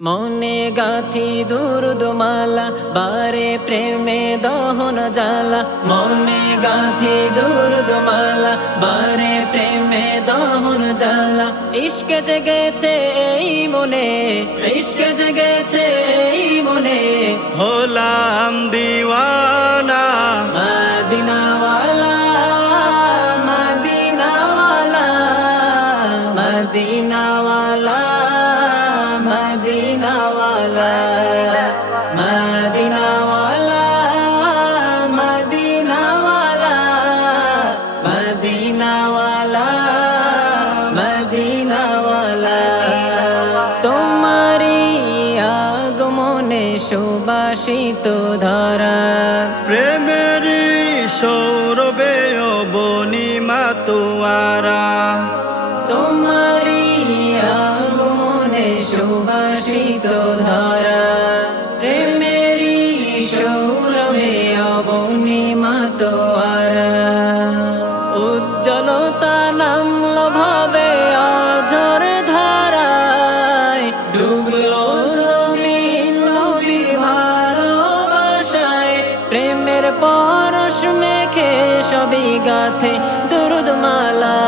মনে গাথি দুরুদ মালা বারে প্রেমে দহন জ্বালা মনে গাথি দুরুদ মালা বারে প্রেমে দহন জ্বালা ইশকে জেগেছে এই মনে ইশকে জেগেছে এই মনে হলাম দিওয়ানা মদিনাওয়ালা মদিনাওয়ালা মদিনাওয়ালা মদিনাওয়ালা মদিনাওয়ালা মদিনাওয়ালা মদিনাওয়ালা মদিনাওয়ালা তোমারি আগমনে সুবাসিত ধরা প্রেমের সৌরভে বনি মাতোয়ারা তোমারি আগমনে সুবাসিত ধরা প্রেমেরি সৌরভে অবনি মাতোয়ারা উজ্জ্বলতা নামল ভাবে অঝর ধারায় ডুবলো জমিন নবীর ভালোবাসায় প্রেমের পরশ মেখে সবই গাথে দুরুদ মালা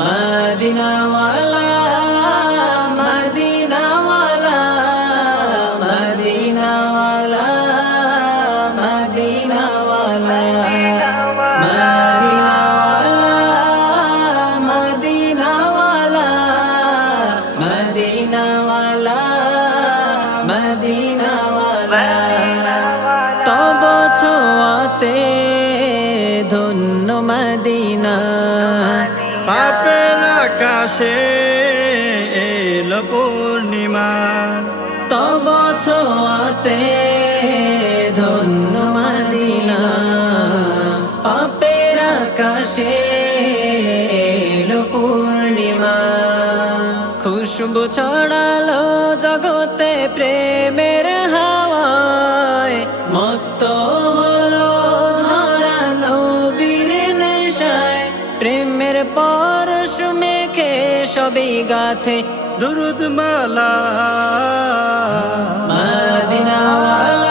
মদিনাওয়ালা মদিনাওয়ালা মদিনাওয়ালা মদিনাওয়ালা মদিনাওয়ালা মদিনাওয়ালা মদিনাওয়ালা তব ছোঁয়াতে ধন্য মদিনা পাপের আকাশে এলো পূর্ণিমা তব ছোঁয়াতে ধন্য মদিনা পাপের আকাশে এলো পূর্ণিমা খুশবু ছড়ালো জগতে প্রেমের হাওয়ায় মত্ত হলো ধরা নবীর নেশায় প্রেমের পরশ মেখে সবই গাথে দুরুদ মালা মদিনাওয়ালা